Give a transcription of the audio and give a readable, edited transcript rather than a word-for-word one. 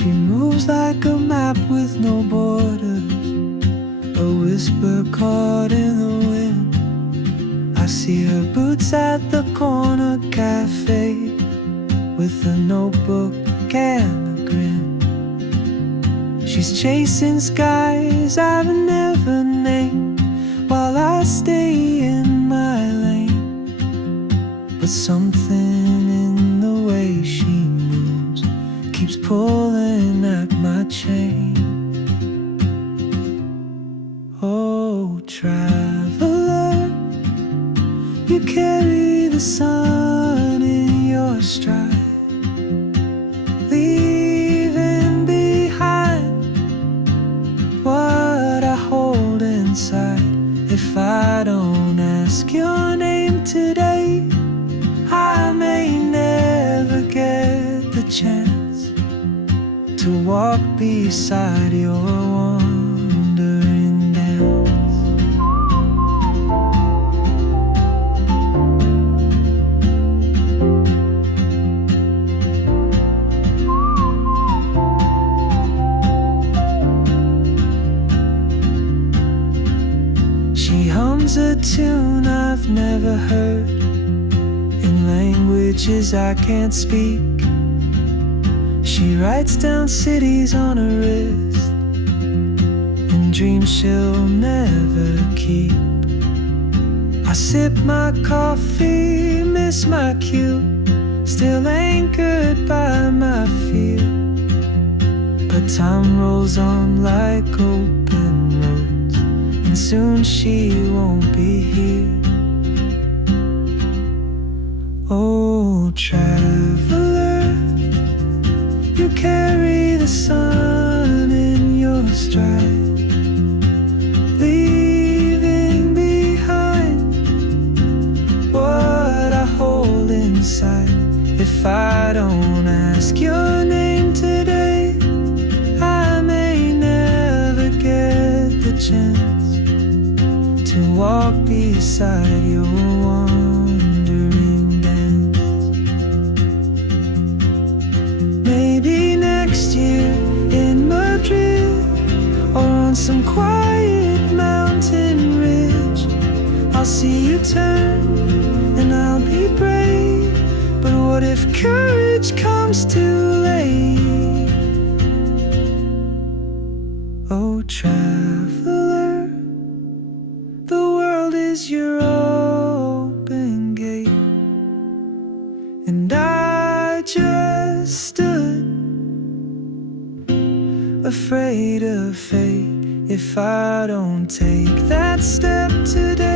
She moves like a map with no borders, a whisper caught in the wind. I see her boots at the corner cafe, with a notebook and a grin. She's chasing skies I've never named, while I stay in my lane. But something in the way she moves keeps pulling at my chain. Oh, traveler, you carry the sun in your stride, leaving behind what I hold inside. If I don't ask your name today, I may never get the chance to walk beside your wandering dance. She hums a tune I've never heard, in languages I can't speak. She writes down cities on her wrist, and dreams she'll never keep. I sip my coffee, miss my cue, still anchored by my fear. But time rolls on like open roads, and soon she won't be here. Oh, traveler, you carry the sun in your stride, leaving behind what I hold inside. If I don't ask your name today, I may never get the chance to walk beside your wandering dance. Maybe next year in Madrid, or on some quiet mountain ridge, I'll see you turn and I'll be brave. But what if courage comes too late? Oh, traveler, the world is your open gate, and I just stood afraid of fate. If I don't take that step today,